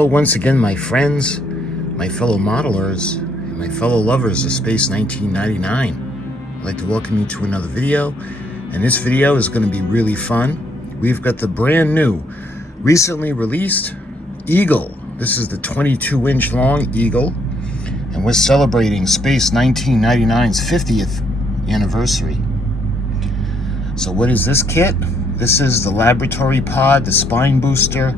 Hello once again, my friends, my fellow modelers, and my fellow lovers of Space 1999. I'd like to welcome you to another video, and this video is going to be really fun. We've got the brand new, recently released Eagle. This is the 22-inch long Eagle, and we're celebrating Space 1999's 50th anniversary. So what is this kit? This is the laboratory pod, the spine booster,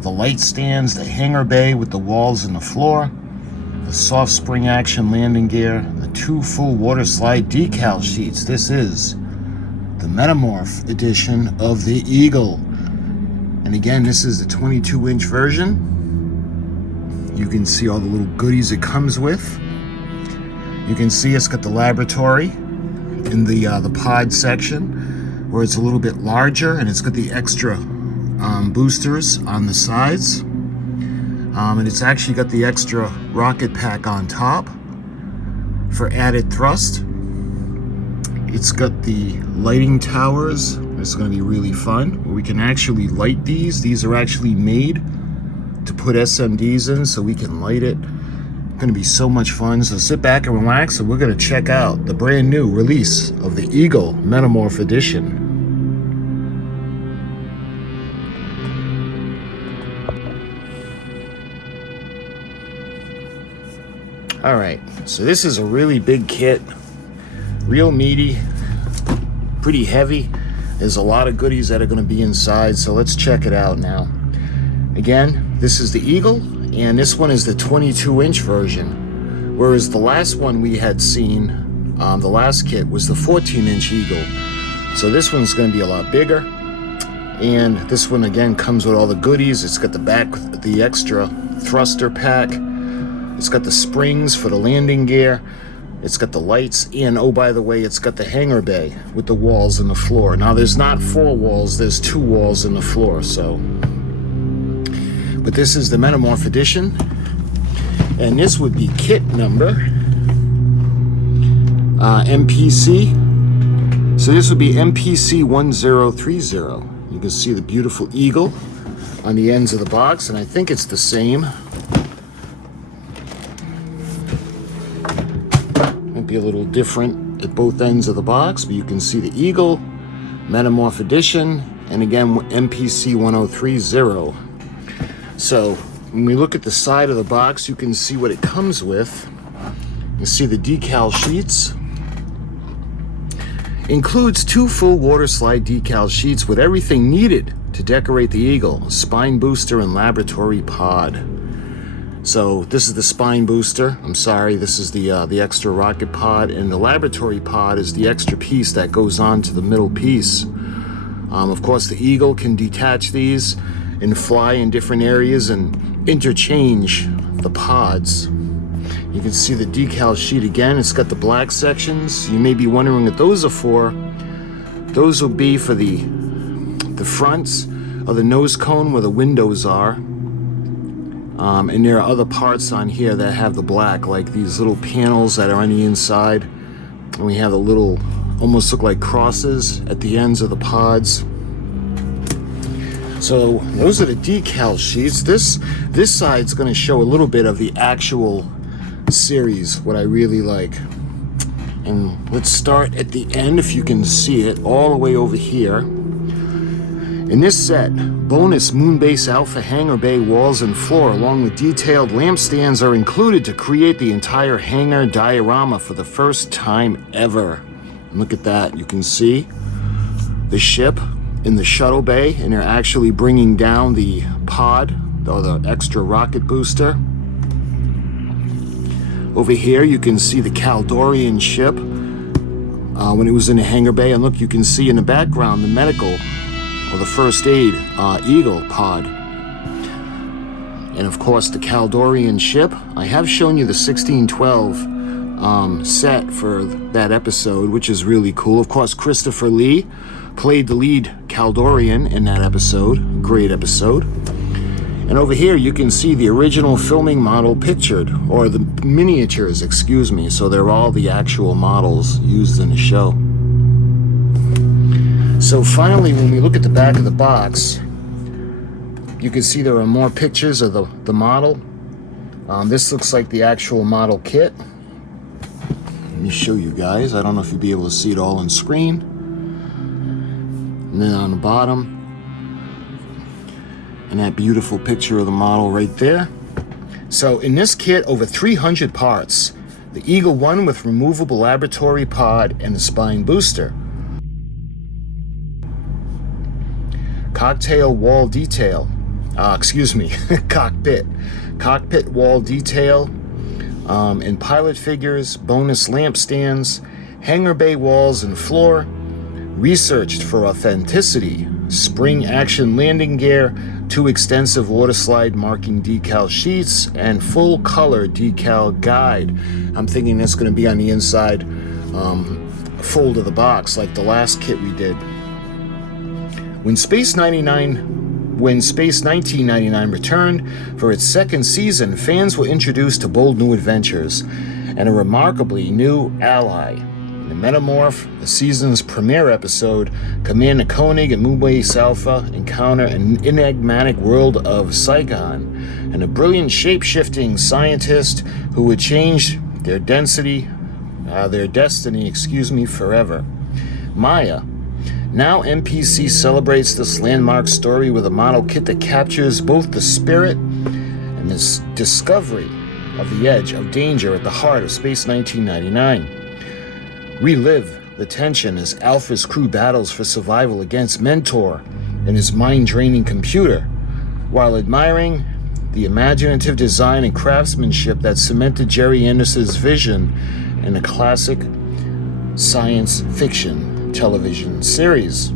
the light stands, the hangar bay with the walls and the floor, the soft spring action landing gear, the 2 full water slide decal sheets. This is the Metamorph edition of the Eagle. And again, this is the 22-inch version. You can see all the little goodies it comes with. You can see it's got the laboratory in the pod section, where it's a little bit larger, and it's got the extra boosters on the sides, and it's actually got the extra rocket pack on top for added thrust. It's got the lighting towers. It's going to be really fun. We can actually light these. These are actually made to put SMDs in, so we can light it. It's going to be so much fun. So sit back and relax, and we're going to check out the brand new release of the Eagle Metamorph edition. Alright, so this is a really big kit, real meaty, pretty heavy. There's a lot of goodies that are going to be inside, so let's check it out now. Again, this is the Eagle, and this one is the 22-inch version, whereas the last one we had seen, the last kit, was the 14-inch Eagle. So this one's going to be a lot bigger, and this one again comes with all the goodies. It's got the back, the extra thruster pack. It's got the springs for the landing gear. It's got the lights, and oh, by the way, it's got the hangar bay with the walls and the floor. Now, there's not 4 walls, there's 2 walls in the floor, so. But this is the Metamorph edition, and this would be kit number MPC. So this would be MPC 1030. You can see the beautiful Eagle on the ends of the box, and I think it's the same. Be a little different at both ends of the box, but you can see the Eagle Metamorph edition, and again MPC 1030. So when we look at the side of the box, you can see what it comes with. You see the decal sheets. Includes 2 full water slide decal sheets with everything needed to decorate the Eagle, spine booster and laboratory pod. So this is the spine booster. I'm sorry, this is the extra rocket pod, and the laboratory pod is the extra piece that goes on to the middle piece. Of course, the Eagle can detach these and fly in different areas and interchange the pods. You can see the decal sheet again. It's got the black sections. You may be wondering what those are for. Those will be for the fronts of the nose cone where the windows are. And there are other parts on here that have the black, like these little panels that are on the inside. And we have the little, almost look like crosses at the ends of the pods. So those are the decal sheets. This side's going to show a little bit of the actual series, what I really like. And let's start at the end, if you can see it, all the way over here. In this set, bonus Moonbase Alpha hangar bay walls and floor along with detailed lampstands are included to create the entire hangar diorama for the first time ever. And look at that, you can see the ship in the shuttle bay, and they're actually bringing down the pod, or the extra rocket booster. Over here you can see the Caldorian ship when it was in the hangar bay, and look, you can see in the background the medical, or the first aid Eagle pod. And of course the Caldorian ship. I have shown you the 1612 set for that episode, which is really cool. Of course, Christopher Lee played the lead Caldorian in that episode. Great episode. And over here you can see the original filming model pictured, or the miniatures, excuse me. So they're all the actual models used in the show. So finally, when we look at the back of the box, You can see there are more pictures of the model. This looks like the actual model kit. Let me show you guys. I don't know if you'll be able to see it all on screen. And then on the bottom, and that beautiful picture of the model right there. So in this kit, over 300 parts. The Eagle One with removable laboratory pod and the spine booster. Cocktail wall detail. Cockpit. Cockpit wall detail. And pilot figures, bonus lampstands, hangar bay walls and floor. Researched for authenticity. Spring action landing gear. 2 extensive water slide marking decal sheets and full color decal guide. I'm thinking that's going to be on the inside fold of the box like the last kit we did. When Space 1999 returned for its second season, fans were introduced to bold new adventures and a remarkably new ally. The Metamorph, the season's premiere episode, Commander Koenig and Mubase Alpha encounter an enigmatic world of Saigon and a brilliant shape-shifting scientist who would change their destiny, forever. Maya. Now MPC celebrates this landmark story with a model kit that captures both the spirit and this discovery of the edge of danger at the heart of Space 1999. Relive the tension as Alpha's crew battles for survival against Mentor and his mind-draining computer, while admiring the imaginative design and craftsmanship that cemented Jerry Anderson's vision in a classic science fiction television series.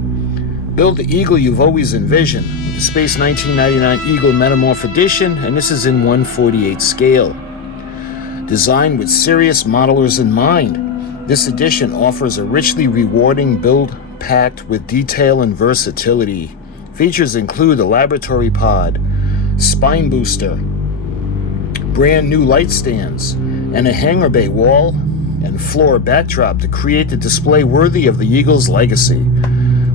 Build the Eagle you've always envisioned with the Space 1999 Eagle Metamorph Edition, and this is in 1/48 scale. Designed with serious modelers in mind, this edition offers a richly rewarding build packed with detail and versatility. Features include the laboratory pod, spine booster, brand new light stands, and a hangar bay wall and floor backdrop to create the display worthy of the Eagle's legacy.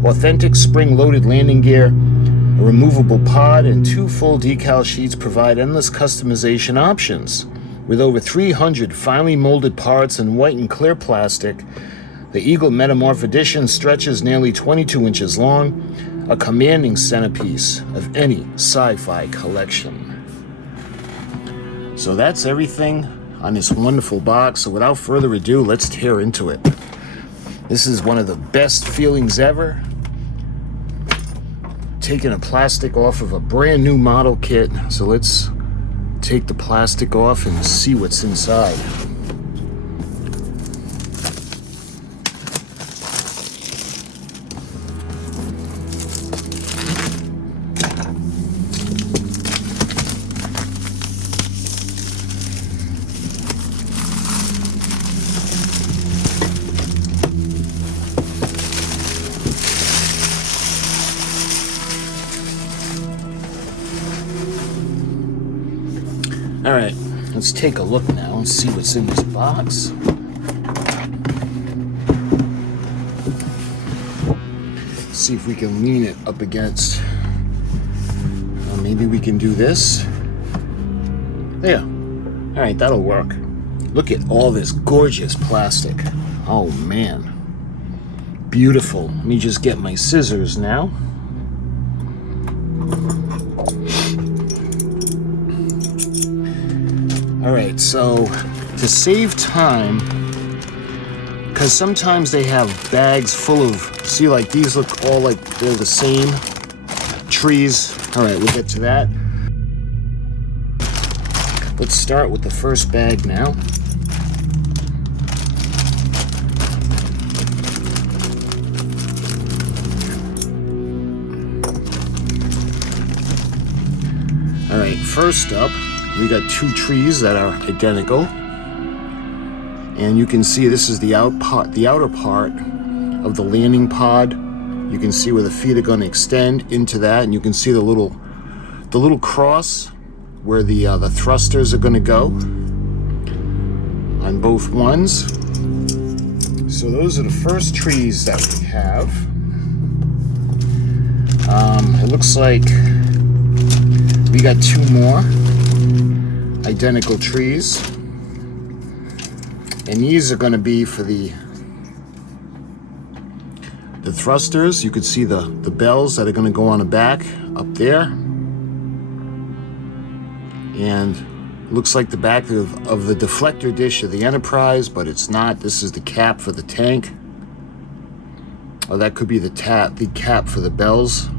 Authentic spring-loaded landing gear, a removable pod, and 2 full decal sheets provide endless customization options. With over 300 finely molded parts in white and clear plastic, the Eagle Metamorph Edition stretches nearly 22 inches long, a commanding centerpiece of any sci-fi collection. So that's everything on this wonderful box. So without further ado, let's tear into it. This is one of the best feelings ever. Taking a plastic off of a brand new model kit. So let's take the plastic off and see what's inside. All right, let's take a look now and see what's in this box. See if we can lean it up against. Maybe we can do this. There. All right, that'll work. Look at all this gorgeous plastic. Oh man, beautiful. Let me just get my scissors now. All right, so to save time, because sometimes they have bags full of, see, like these look all like they're the same trees. All right, we'll get to that. Let's start with the first bag now. All right, first up, we got 2 trees that are identical, and you can see this is the outer part of the landing pod. You can see where the feet are going to extend into that, and you can see the little cross where the thrusters are going to go on both ones. So those are the first trees that we have. It looks like We got two more identical trees. And these are going to be for the thrusters. You could see the bells that are going to go on the back up there. And looks like the back of the deflector dish of the Enterprise, but it's not. This is the cap for the tank. Or that could be the cap for the bells.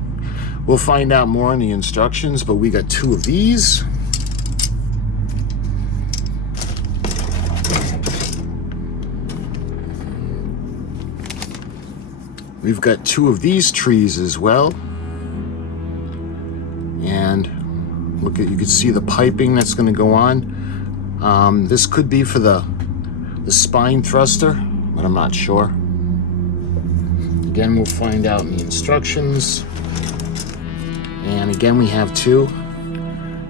We'll find out more in the instructions, but we got two of these. We've got two of these trees as well. And look at, you can see the piping that's going to go on. This could be for the spine thruster, but I'm not sure. Again, we'll find out in the instructions. And again, we have two.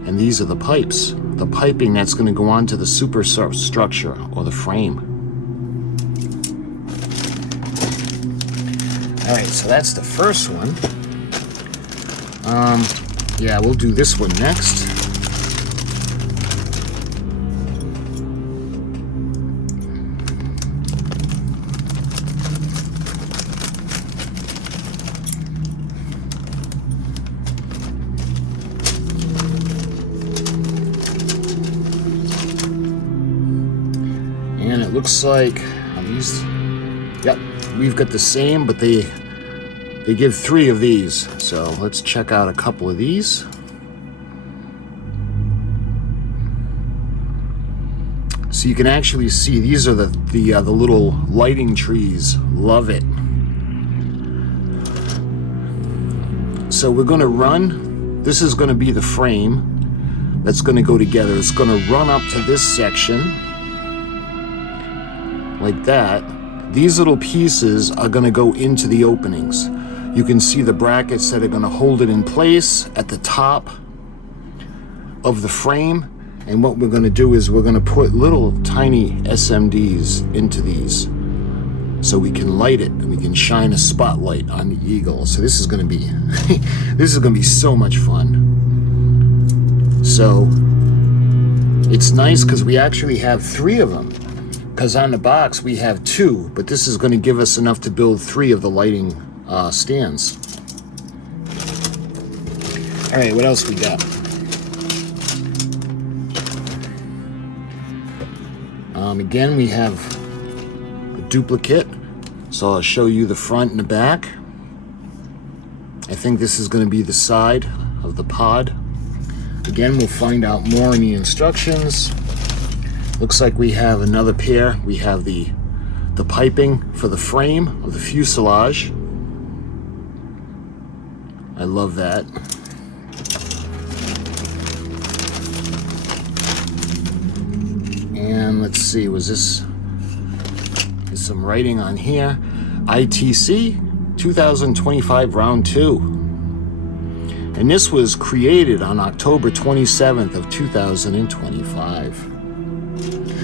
And these are the pipes. The piping that's going to go on to the superstructure or the frame. All right, so that's the first one. Yeah, we'll do this one next. And it looks like these, yep, we've got the same, but they give three of these. So let's check out a couple of these. So you can actually see these are the little lighting trees. Love it. So we're going to run. This is going to be the frame that's going to go together. It's going to run up to this section like that. These little pieces are going to go into the openings. You can see the brackets that are going to hold it in place at the top of the frame. And what we're going to do is we're going to put little tiny SMDs into these so we can light it and we can shine a spotlight on the eagle. So this is going to be this is going to be so much fun. So it's nice because we actually have three of them. Because on the box we have two, but this is going to give us enough to build three of the lighting stands. All right, what else we got? Again, we have a duplicate, so I'll show you the front and the back. I think this is going to be the side of the pod. Again, we'll find out more in the instructions. Looks like we have another pair. We have the piping for the frame of the fuselage. I love that. And let's see, there's some writing on here. ITC 2025 round 2. And this was created on October 27th of 2025.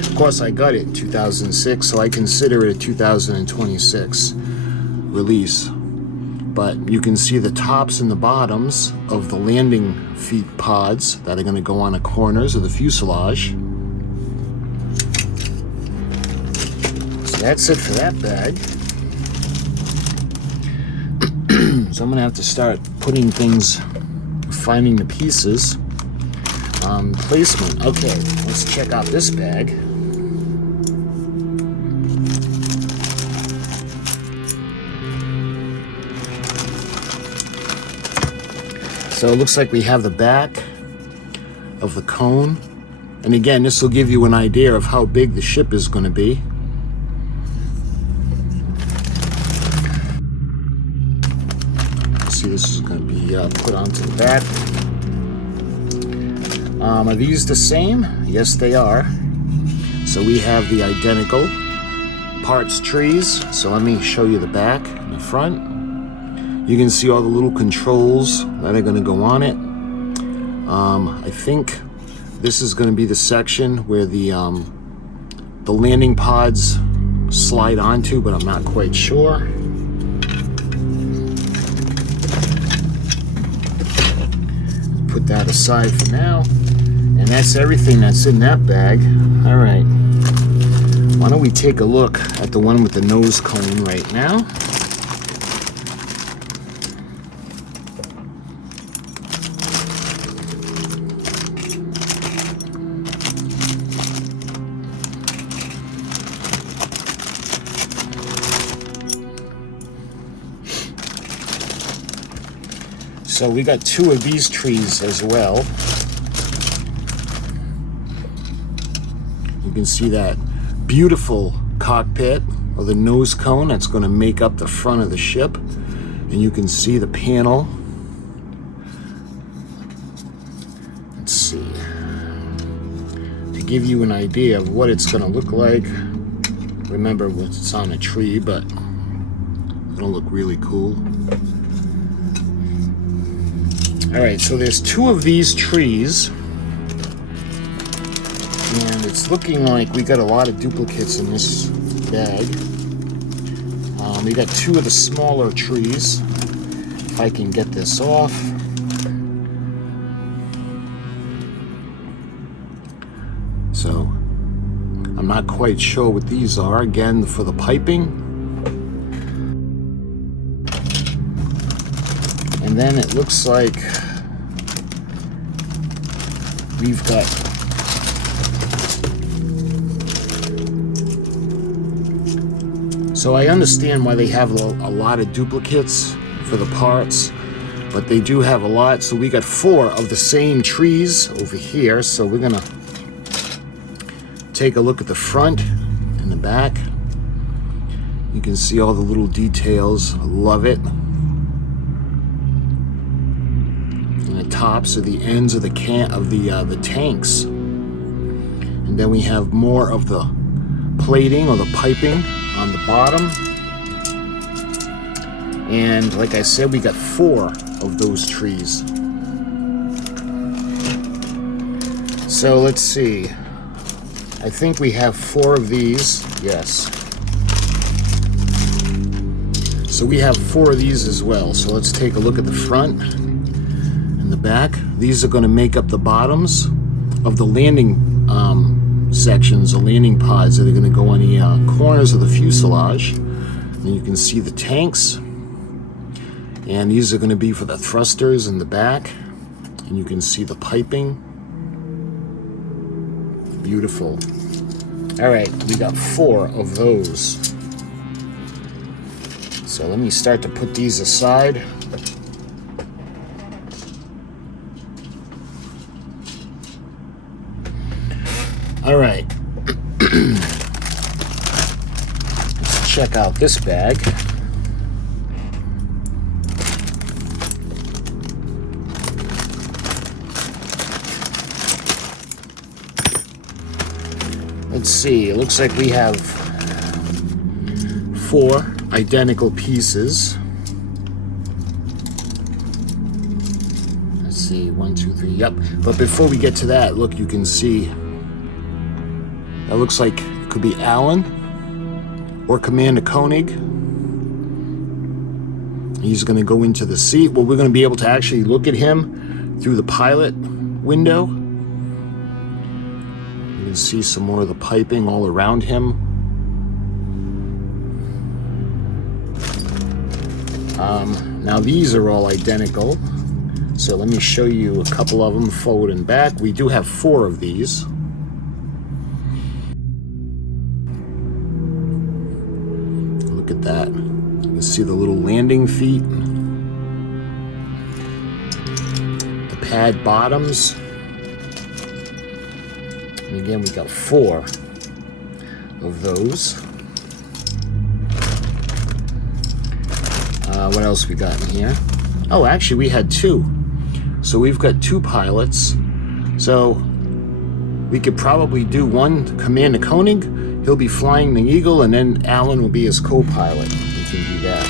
Of course, I got it in 2006, so I consider it a 2026 release. But you can see the tops and the bottoms of the landing feet pods that are going to go on the corners of the fuselage. So that's it for that bag. So I'm going to have to start putting things, finding the pieces. Placement. Okay, let's check out this bag. So it looks like we have the back of the cone. And again, this will give you an idea of how big the ship is going to be. See, this is going to be put onto the back. Are these the same? Yes, they are. So we have the identical parts trees. So let me show you the back and the front. You can see all the little controls that are going to go on it. I think this is going to be the section where the landing pods slide onto, but I'm not quite sure. Put that aside for now. And that's everything that's in that bag. All right. Why don't we take a look at the one with the nose cone right now? So we got 2 of these trees as well. You can see that beautiful cockpit, or the nose cone, that's going to make up the front of the ship. And you can see the panel. Let's see. To give you an idea of what it's going to look like. Remember, it's on a tree, but it's going to look really cool. Alright, so there's 2 of these trees, and it's looking like we got a lot of duplicates in this bag. We got 2 of the smaller trees. If I can get this off. So, I'm not quite sure what these are. Again, for the piping. And then it looks like we've got so I understand why they have a lot of duplicates for the parts, but they do have a lot. So we got 4 of the same trees over here. So we're gonna take a look at the front and the back. You can see all the little details. I love it. Tops are the ends of the tanks, and then we have more of the plating or the piping on the bottom. And like I said, we got 4 of those trees. So let's see. I think we have 4 of these. Yes. So we have 4 of these as well. So let's take a look at the front. The back. These are going to make up the bottoms of the landing sections, the landing pods that are going to go on the corners of the fuselage. And you can see the tanks, and these are going to be for the thrusters in the back, and you can see the piping. Beautiful. All right, we got 4 of those. So let me start to put these aside. All right, let's check out this bag. Let's see, it looks like we have 4 identical pieces. Let's see, 1, 2, 3, yep. But before we get to that, look, you can see that looks like it could be Alan or Commander Koenig. He's going to go into the seat. Well, we're going to be able to actually look at him through the pilot window. You can see some more of the piping all around him. Now these are all identical. So let me show you a couple of them forward and back. We do have 4 of these. Look at that. You can see the little landing feet. The pad bottoms. And again, we got 4 of those. What else we got in here? Oh, actually, we had 2. So we've got 2 pilots. So we could probably do one Commander Koenig. He'll be flying the Eagle, and then Alan will be his co-pilot. We can do that.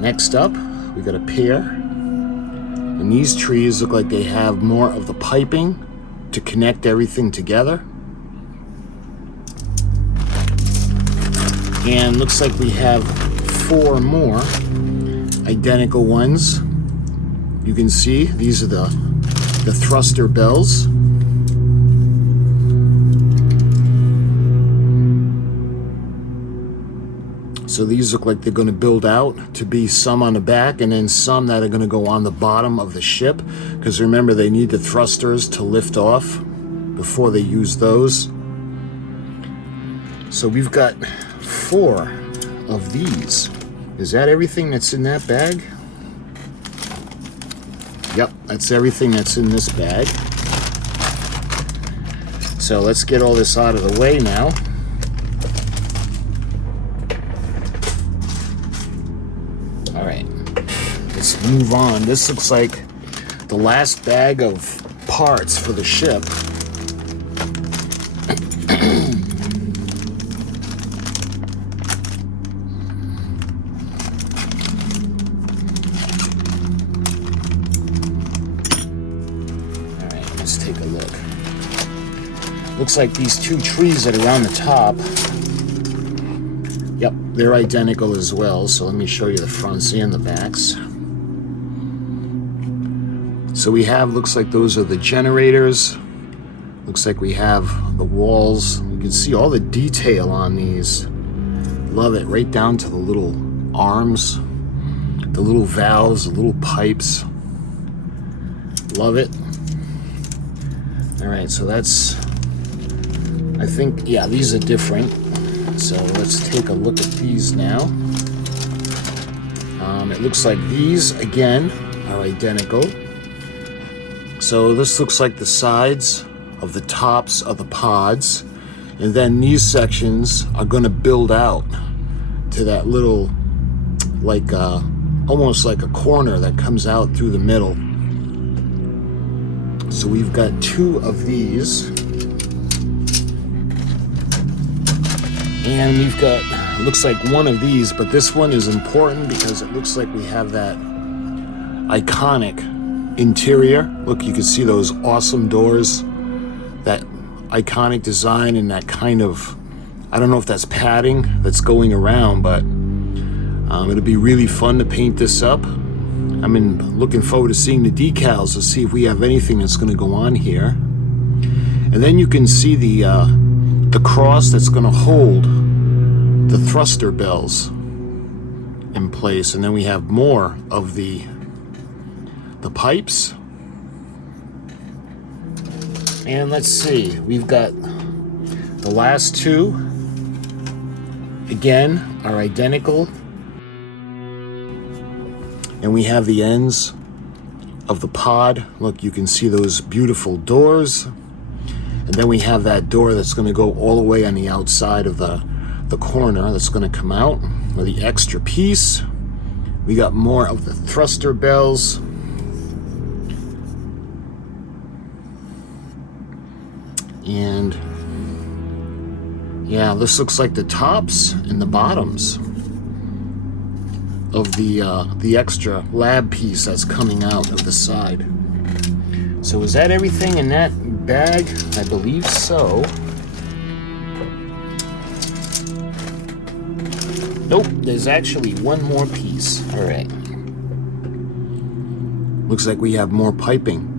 Next up, we got a pair. And these trees look like they have more of the piping to connect everything together. And looks like we have 4 more. identical ones. You can see these are the thruster bells. So these look like they're going to build out to be some on the back and then some that are going to go on the bottom of the ship, because remember they need the thrusters to lift off before they use those. So we've got 4 of these. Is that everything that's in that bag? Yep, that's everything that's in this bag. So let's get all this out of the way now. All right, let's move on. This looks like the last bag of parts for the ship. Let's take a look. Looks like these 2 trees that are on the top, yep, they're identical as well. So let me show you the fronts and the backs. So we have, looks like those are the generators. Looks like we have the walls. You can see all the detail on these. Love it, right down to the little arms, the little valves, the little pipes. Love it. All right, so that's, I think, yeah, these are different. So let's take a look at these now. It looks like these, again, are identical. So this looks like the sides of the tops of the pods. And then these sections are going to build out to that little, like, almost like a corner that comes out through the middle. So we've got 2 of these. And we've got, looks like 1 of these, but this one is important because it looks like we have that iconic interior. Look, you can see those awesome doors, that iconic design, and that kind of, I don't know if that's padding that's going around, but it'll be really fun to paint this up. I'm looking forward to seeing the decals to see if we have anything that's going to go on here. And then you can see the cross that's going to hold the thruster bells in place. And then we have more of the pipes. And let's see, we've got the last 2, again, are identical. And we have the ends of the pod. Look, you can see those beautiful doors. And then we have that door that's going to go all the way on the outside of the corner that's going to come out with the extra piece. We got more of the thruster bells. And yeah, this looks like the tops and the bottoms of the extra lab piece that's coming out of the side. So is that everything in that bag? I believe so. Nope, there's actually 1 more piece. All right. Looks like we have more piping.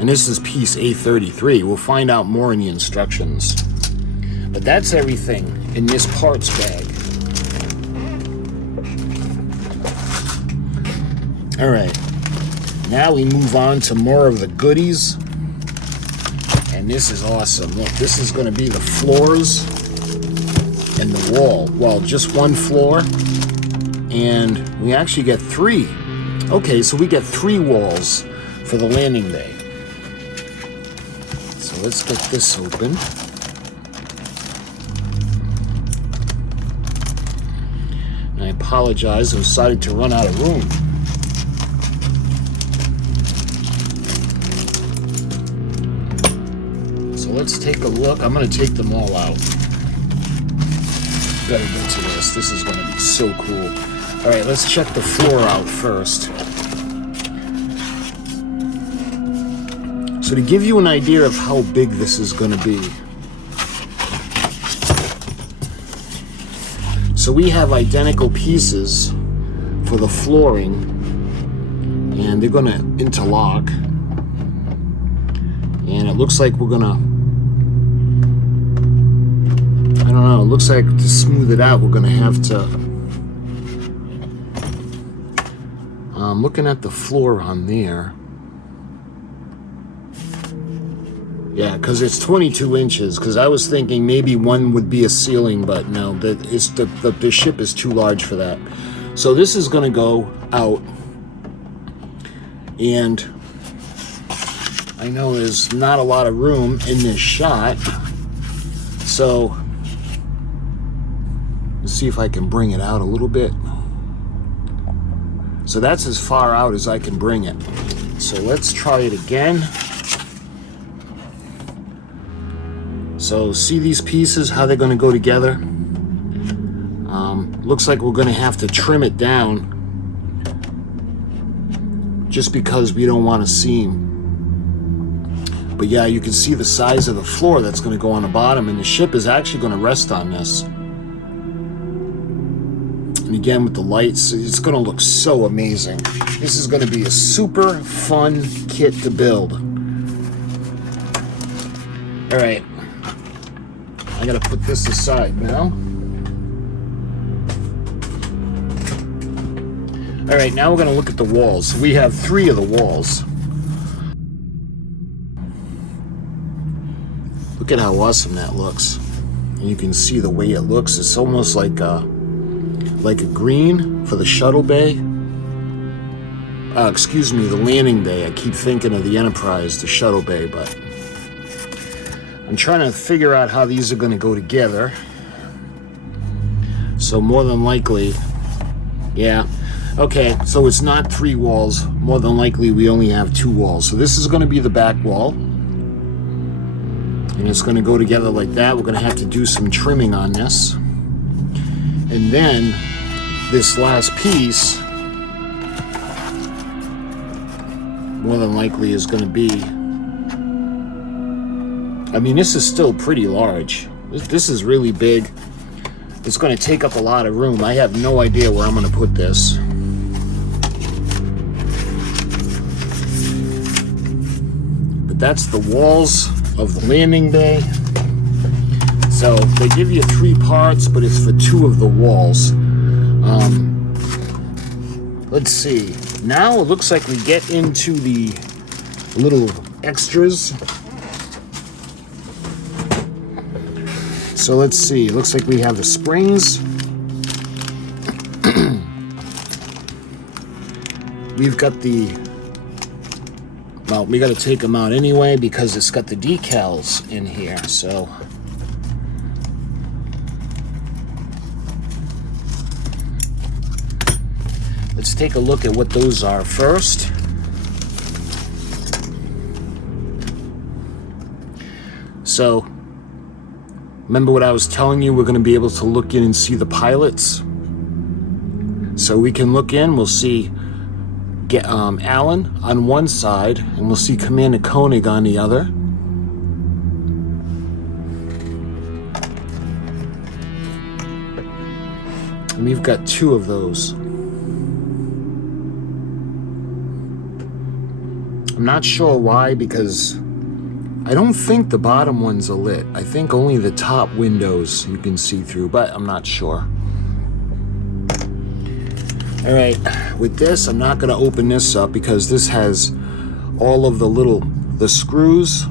And this is piece A33. We'll find out more in the instructions. But that's everything in this parts bag. All right, now we move on to more of the goodies. And this is awesome. Look, this is going to be the floors and the wall. Well, just 1 floor. And we actually get 3. Okay, so we get 3 walls for the landing bay. So let's get this open. And I apologize, I decided to run out of room. Let's take a look. I'm going to take them all out. Gotta get to this. This is going to be so cool. All right, let's check the floor out first. So to give you an idea of how big this is going to be. So we have identical pieces for the flooring, and they're gonna interlock. And it looks like we're gonna, I don't know, it looks like to smooth it out, we're gonna have to, I'm looking at the floor on there. Yeah, because it's 22 inches, because I was thinking maybe one would be a ceiling, but no, the ship is too large for that. So this is gonna go out, and I know there's not a lot of room in this shot, so let's see if I can bring it out a little bit. So that's as far out as I can bring it. So let's try it again. So see these pieces, how they're going to go together? Looks like we're going to have to trim it down just because we don't want a seam. But yeah, you can see the size of the floor that's going to go on the bottom, and the ship is actually going to rest on this. And again, with the lights, it's going to look so amazing. This is going to be a super fun kit to build. All right. I gotta put this aside now. All right, now we're gonna look at the walls. We have 3 of the walls. Look at how awesome that looks. And you can see the way it looks. It's almost like a green for the shuttle bay. Excuse me, the landing bay. I keep thinking of the Enterprise, the shuttle bay, but I'm trying to figure out how these are going to go together. So more than likely, yeah. Okay, so it's not 3 walls. More than likely, we only have 2 walls. So this is going to be the back wall. And it's going to go together like that. We're going to have to do some trimming on this. And then this last piece, more than likely, is going to be, I mean, this is still pretty large. This is really big. It's going to take up a lot of room. I have no idea where I'm going to put this. But that's the walls of the landing bay. So they give you 3 parts, but it's for 2 of the walls. Let's see. Now it looks like we get into the little extras. So let's see, it looks like we have the springs. We've got the, well, we got to take them out anyway because it's got the decals in here, so. Let's take a look at what those are first. So, remember what I was telling you? We're going to be able to look in and see the pilots. So we can look in, we'll see Alan on one side, and we'll see Commander Koenig on the other. And we've got 2 of those. I'm not sure why, because I don't think the bottom ones are lit. I think only the top windows you can see through, but I'm not sure. All right, with this, I'm not gonna open this up because this has all of the screws.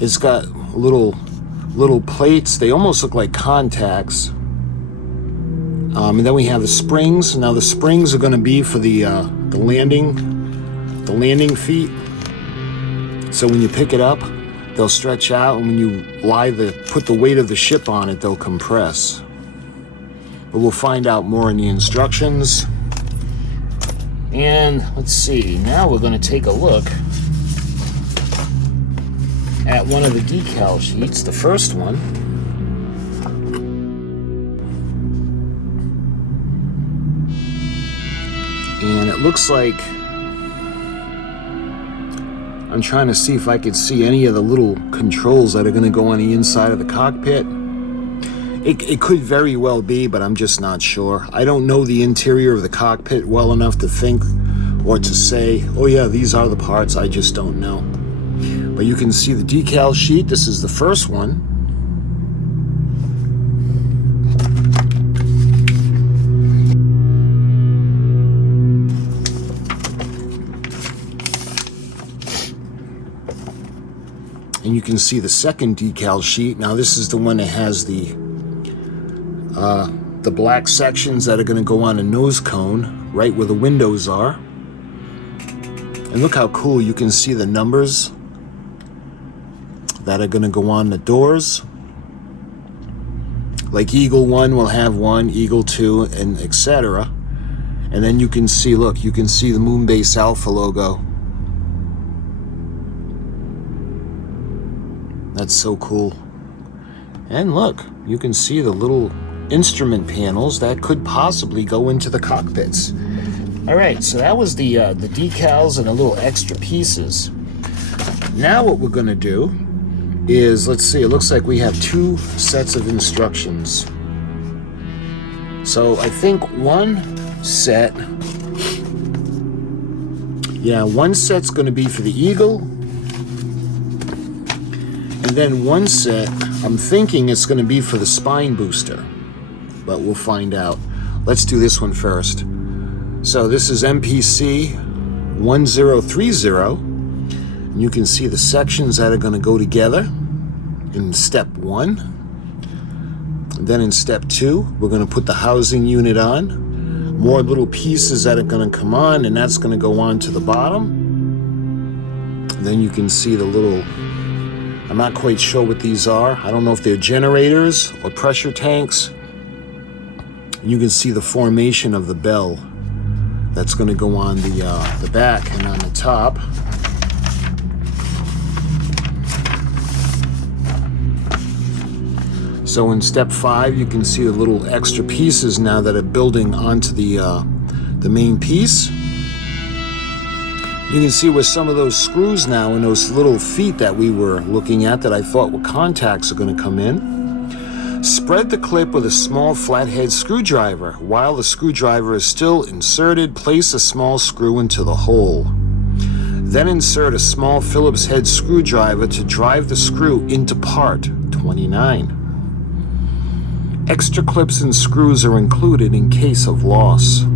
It's got little plates. They almost look like contacts. And then we have the springs. Now the springs are gonna be for the landing feet. So when you pick it up, they'll stretch out, and when you put the weight of the ship on it, they'll compress. But we'll find out more in the instructions. And let's see, now we're going to take a look at one of the decal sheets, the first one. And it looks like, I'm trying to see if I could see any of the little controls that are going to go on the inside of the cockpit. It could very well be, but I'm just not sure. I don't know the interior of the cockpit well enough to think or to say, oh yeah, these are the parts. I just don't know. But you can see the decal sheet. This is the first one. And you can see the second decal sheet. Now this is the one that has the black sections that are going to go on a nose cone right where the windows are. And look how cool, you can see the numbers that are going to go on the doors. Like Eagle 1 will have 1, Eagle 2, and etc. And then you can see, look, you can see the Moonbase Alpha logo. That's so cool. And look, you can see the little instrument panels that could possibly go into the cockpits. All right, so that was the decals and the little extra pieces. Now what we're gonna do is, let's see, it looks like we have 2 sets of instructions. So I think one set's gonna be for the Eagle, and then one set, I'm thinking it's gonna be for the spine booster, but we'll find out. Let's do this one first. So this is MPC 1030, and you can see the sections that are going to go together in step 1. And then in step 2, we're going to put the housing unit on. More little pieces that are going to come on, and that's going to go on to the bottom. And then you can see the little, I'm not quite sure what these are. I don't know if they're generators or pressure tanks. You can see the formation of the bell that's going to go on the back and on the top. So in step 5, you can see the little extra pieces now that are building onto the main piece. You can see where some of those screws now and those little feet that we were looking at that I thought were contacts are going to come in. Spread the clip with a small flathead screwdriver. While the screwdriver is still inserted, place a small screw into the hole. Then insert a small Phillips head screwdriver to drive the screw into part 29. Extra clips and screws are included in case of loss.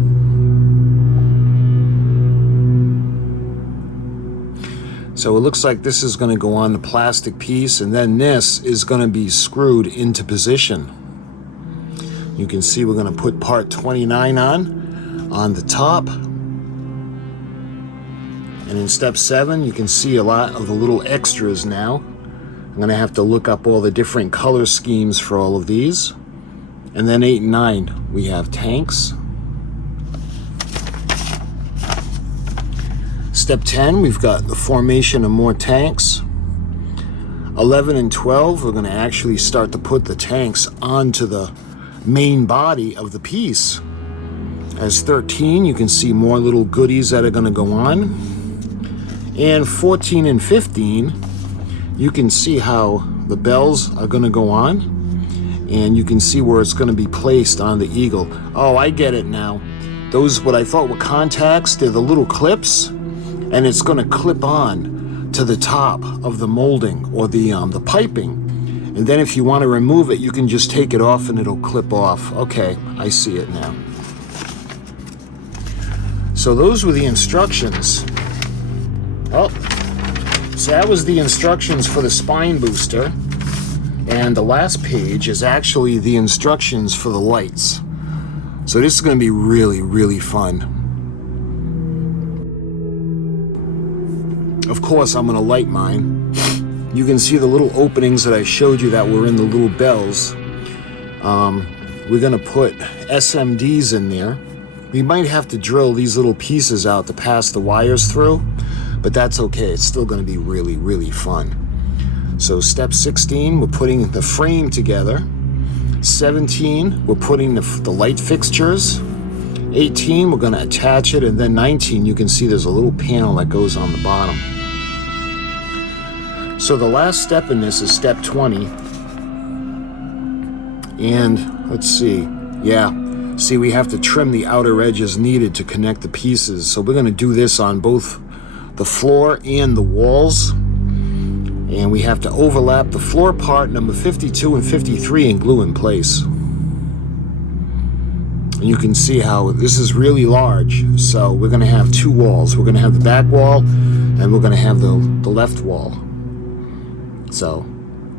So it looks like this is going to go on the plastic piece, and then this is going to be screwed into position. You can see we're going to put part 29 on the top. And in step 7, you can see a lot of the little extras now. I'm going to have to look up all the different color schemes for all of these. And then 8 and 9, we have tanks. Step 10, we've got the formation of more tanks. 11 and 12, we're going to actually start to put the tanks onto the main body of the piece. As 13, you can see more little goodies that are going to go on. And 14 and 15, you can see how the bells are going to go on. And you can see where it's going to be placed on the Eagle. Oh, I get it now. Those, what I thought were contacts, they're the little clips. And it's going to clip on to the top of the molding or the piping. And then if you want to remove it, you can just take it off and it'll clip off. Okay, I see it now. So those were the instructions. Oh, so that was the instructions for the spine booster. And the last page is actually the instructions for the lights. So this is going to be really, really fun. Of course, I'm going to light mine. You can see the little openings that I showed you that were in the little bells. We're going to put SMDs in there. We might have to drill these little pieces out to pass the wires through, but that's okay. It's still going to be really, really fun. So step 16, we're putting the frame together. 17, we're putting the light fixtures. 18, we're going to attach it, and then 19, you can see there's a little panel that goes on the bottom. So the last step in this is step 20. And let's see, yeah, see, we have to trim the outer edges needed to connect the pieces. So we're going to do this on both the floor and the walls. And we have to overlap the floor part number 52 and 53 and glue in place. And you can see how this is really large. So we're going to have two walls. We're going to have the back wall and we're going to have the left wall. So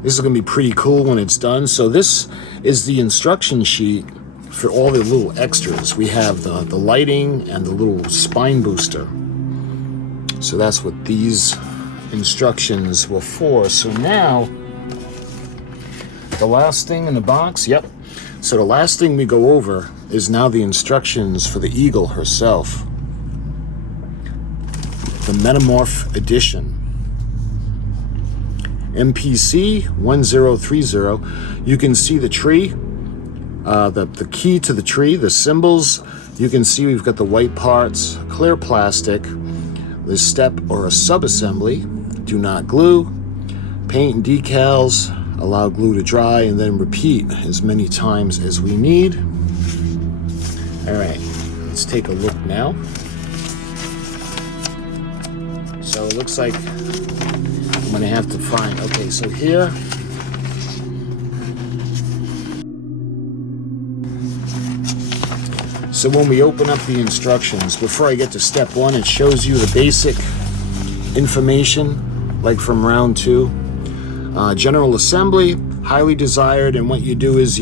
this is going to be pretty cool when it's done. So this is the instruction sheet for all the little extras. We have the lighting and the little spine booster. So that's what these instructions were for. So now, the last thing in the box, yep. So the last thing we go over is now the instructions for the Eagle herself. The Metamorph edition. MPC 1030. You can see the tree, the key to the tree, the symbols. You can see we've got the white parts, clear plastic, the step or a sub-assembly, do not glue, paint and decals, allow glue to dry, and then repeat as many times as we need. All right, let's take a look now. So it looks like I'm gonna have to find, okay, so here, so when we open up the instructions, before I get to step one, it shows you the basic information, like from round 2. General assembly, highly desired, and what you do is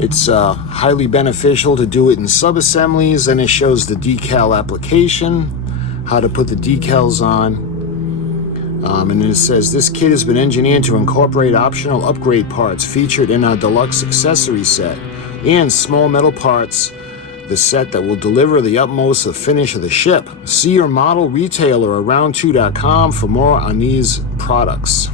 it's highly beneficial to do it in sub-assemblies, and it shows the decal application, how to put the decals on. And then it says, this kit has been engineered to incorporate optional upgrade parts featured in our deluxe accessory set and small metal parts, the set that will deliver the utmost of finish of the ship. See your model retailer at round2.com for more on these products.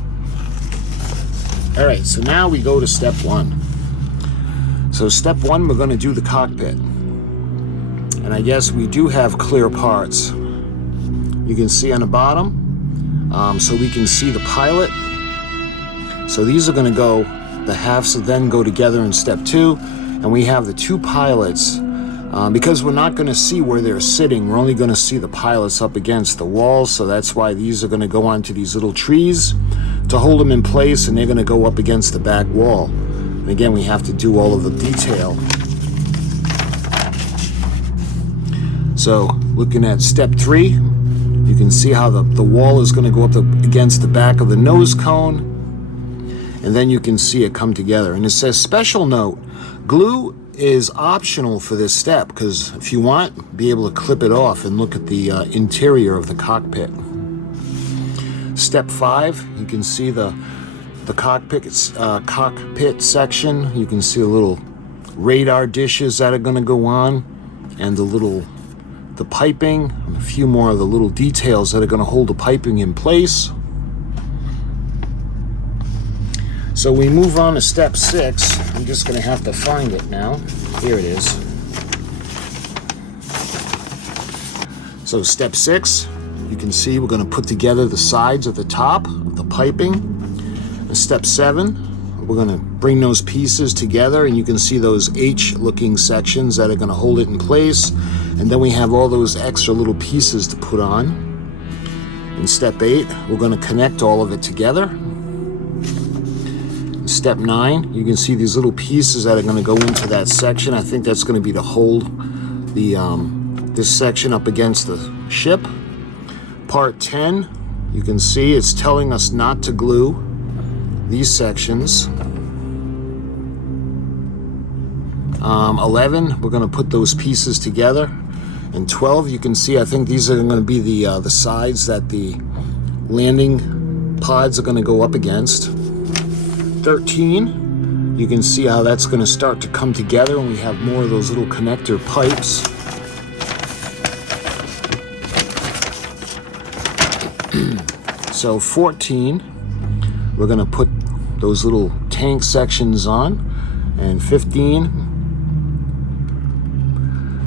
All right, so now we go to step 1. So step 1, we're going to do the cockpit. And I guess we do have clear parts. You can see on the bottom, so we can see the pilot. So these are going to go, the halves will then go together in step 2. And we have the two pilots. Because we're not going to see where they're sitting, we're only going to see the pilots up against the wall, so that's why these are going to go onto these little trees to hold them in place, and they're going to go up against the back wall. And again, we have to do all of the detail. So looking at step 3, you can see how the wall is going to go up against the back of the nose cone, and then you can see it come together. And it says, special note, glue is optional for this step, because if you want, be able to clip it off and look at the interior of the cockpit. Step 5, you can see the cockpit section. You can see the little radar dishes that are going to go on, and the piping, and a few more of the little details that are going to hold the piping in place. So we move on to step 6. I'm just going to have to find it now. Here it is. So step 6, you can see we're going to put together the sides of the top of the piping. And step 7, we're going to bring those pieces together, and you can see those H-looking sections that are going to hold it in place. And then we have all those extra little pieces to put on. In step 8, we're going to connect all of it together. Step 9, you can see these little pieces that are going to go into that section. I think that's going to be to hold this section up against the ship. Part 10, you can see it's telling us not to glue these sections. 11, we're going to put those pieces together. And 12, you can see, I think these are going to be the sides that the landing pods are going to go up against. 13, you can see how that's going to start to come together, and we have more of those little connector pipes. So 14, we're going to put those little tank sections on, and 15,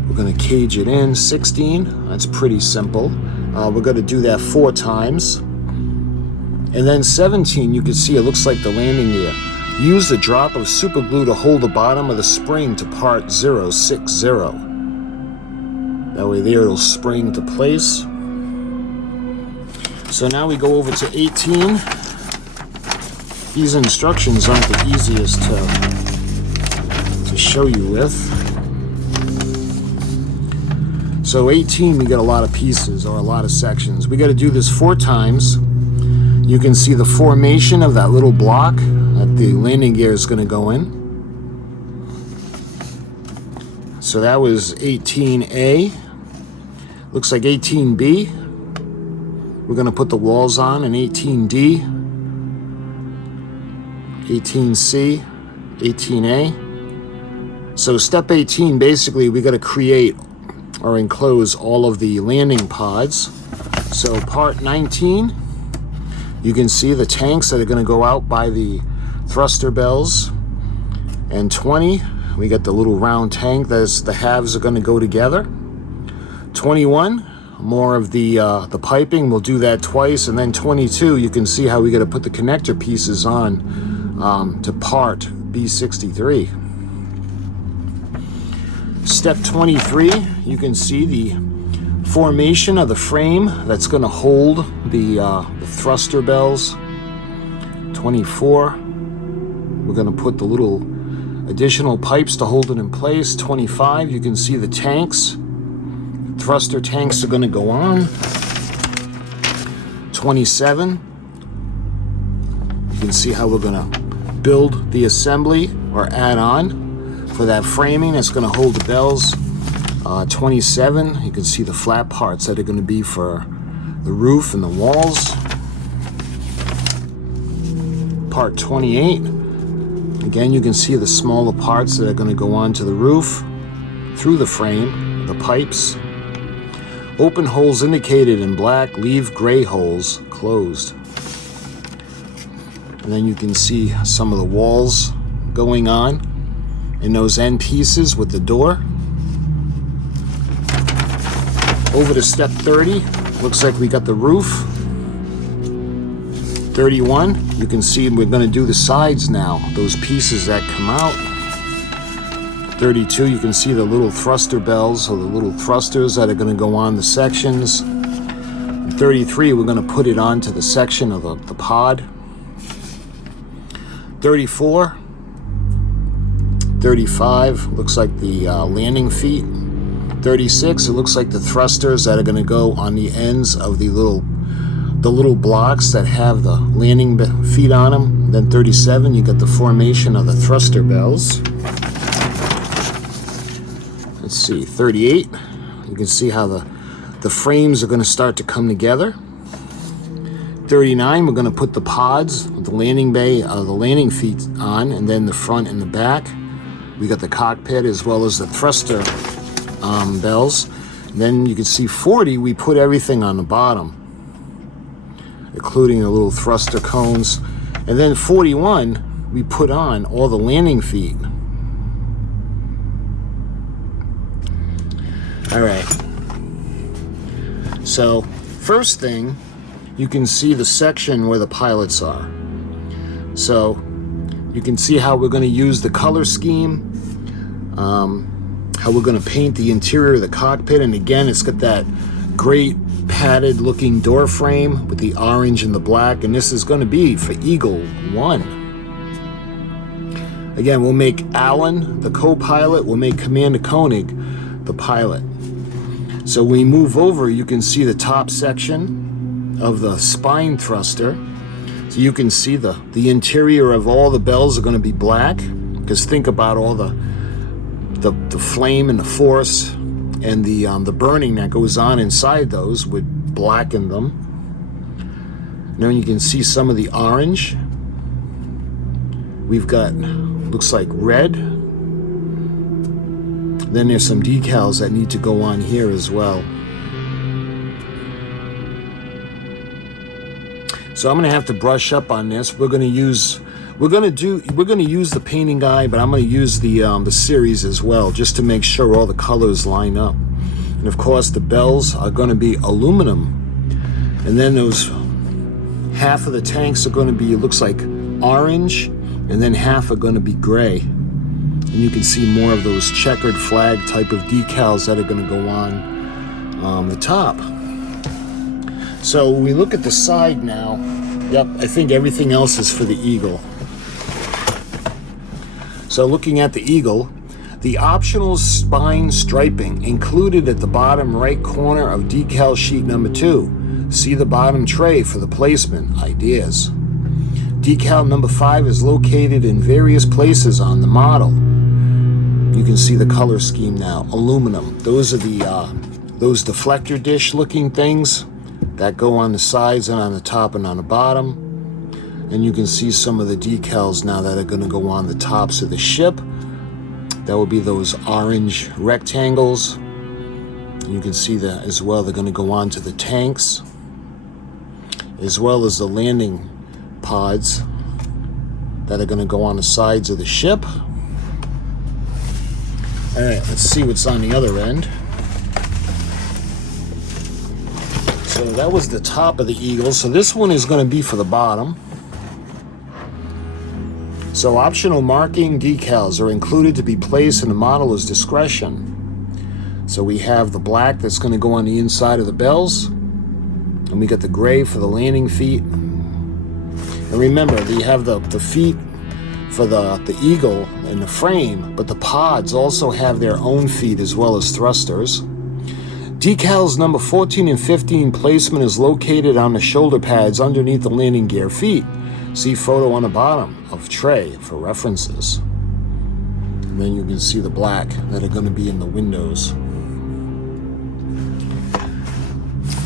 we're going to cage it in. 16, that's pretty simple. We're going to do that 4 times. And then 17, you can see it looks like the landing gear. Use a drop of super glue to hold the bottom of the spring to part 060. That way there it'll spring into place. So now we go over to 18. These instructions aren't the easiest to show you with. So 18, we got a lot of pieces or a lot of sections. We got to do this 4 times. You can see the formation of that little block that the landing gear is going to go in. So that was 18A. Looks like 18B. We're going to put the walls on, and 18D, 18C, 18A. So step 18, basically we got to create or enclose all of the landing pods. So part 19, you can see the tanks that are going to go out by the thruster bells. And 20, we got the little round tank that's the halves are going to go together. 21, more of the piping, we'll do that twice. And then 22, you can see how we got to put the connector pieces on to part B63. Step 23, you can see the formation of the frame that's going to hold the thruster bells. 24, we're going to put the little additional pipes to hold it in place. 25, you can see the tanks. Thruster tanks are going to go on. 27, you can see how we're going to build the assembly or add on for that framing that's going to hold the bells. 27, you can see the flat parts that are going to be for the roof and the walls. Part 28, again you can see the smaller parts that are going to go onto the roof through the frame, the pipes. Open holes indicated in black, leave gray holes closed. And then you can see some of the walls going on in those end pieces with the door. Over to step 30, looks like we got the roof. 31, you can see we're going to do the sides now, those pieces that come out. 32, you can see the little thruster bells, or the little thrusters that are going to go on the sections. And 33, we're going to put it onto the section of the pod. 34, 35, looks like the landing feet. 36, it looks like the thrusters that are going to go on the ends of the little blocks that have the landing feet on them. Then 37, you got the formation of the thruster bells. Let's see, 38, you can see how the frames are going to start to come together. 39, we're going to put the pods, the landing bay, the landing feet on, and then the front and the back. We got the cockpit as well as the thruster bells. And then you can see 40, we put everything on the bottom, including the little thruster cones. And then 41, we put on all the landing feet. All right. So first thing, you can see the section where the pilots are. So you can see how we're going to use the color scheme, how we're going to paint the interior of the cockpit. And again, it's got that great padded looking door frame with the orange and the black. And this is going to be for Eagle 1. Again, we'll make Alan the co-pilot. We'll make Commander Koenig the pilot. So when we move over, you can see the top section of the spine thruster. So you can see the interior of all the bells are going to be black, because think about all the flame and the force and the burning that goes on inside those would blacken them. Now you can see some of the orange. We've got, looks like red. Then there's some decals that need to go on here as well. So I'm going to have to brush up on this. We're going to use the painting guide, but I'm going to use the series as well, just to make sure all the colors line up. And of course, the bells are going to be aluminum, and then those half of the tanks are going to be, it looks like orange, and then half are going to be gray. And you can see more of those checkered flag type of decals that are going to go on the top. So when we look at the side now, yep, I think everything else is for the eagle. So looking at the eagle, the optional spine striping included at the bottom right corner of decal sheet number 2. See the bottom tray for the placement ideas. Decal number 5 is located in various places on the model. You can see the color scheme now. Aluminum. Those are those deflector dish looking things that go on the sides and on the top and on the bottom. And you can see some of the decals now that are going to go on the tops of the ship. That will be those orange rectangles. You can see that as well. They're going to go on to the tanks, as well as the landing pods that are going to go on the sides of the ship. All right, let's see what's on the other end. So that was the top of the eagle. So this one is going to be for the bottom. So optional marking decals are included to be placed in the modeler's discretion. So we have the black that's going to go on the inside of the bells, and we got the gray for the landing feet. And remember, you have the feet for the eagle in the frame, but the pods also have their own feet as well as thrusters. Decals number 14 and 15 placement is located on the shoulder pads underneath the landing gear feet. See photo on the bottom of tray for references. And then you can see the black that are going to be in the windows.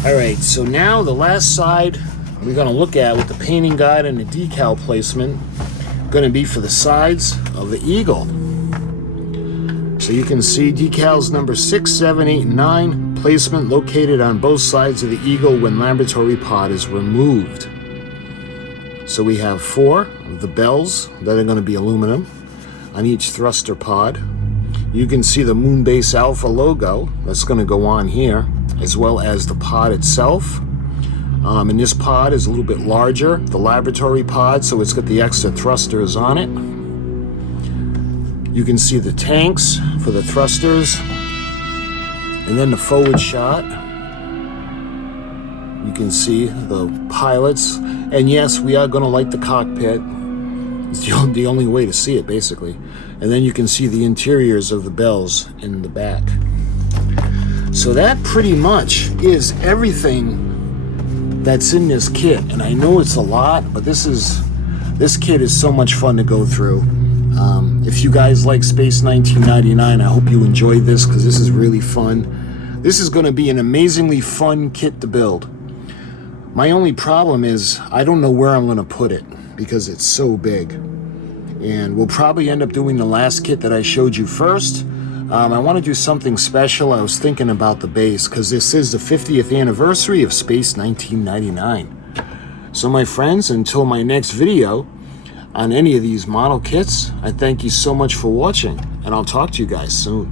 Alright, so now the last side we're going to look at with the painting guide and the decal placement going to be for the sides of the eagle. So you can see decals number 6, 7, 8, and 9 placement located on both sides of the eagle when laboratory pod is removed. So we have 4 of the bells that are going to be aluminum on each thruster pod. You can see the Moonbase Alpha logo that's going to go on here, as well as the pod itself. And this pod is a little bit larger, the laboratory pod, so it's got the extra thrusters on it. You can see the tanks for the thrusters, and then the forward shot. You can see the pilots, and yes, we are going to light the cockpit. It's the only way to see it, basically. And then you can see the interiors of the bells in the back. So that pretty much is everything that's in this kit. And I know it's a lot, but this kit is so much fun to go through. If you guys like Space 1999, I hope you enjoyed this, because this is really fun. This is going to be an amazingly fun kit to build. My only problem is I don't know where I'm going to put it, because it's so big. And we'll probably end up doing the last kit that I showed you first. I want to do something special. I was thinking about the base, because this is the 50th anniversary of Space 1999. So my friends, until my next video on any of these model kits, I thank you so much for watching, and I'll talk to you guys soon.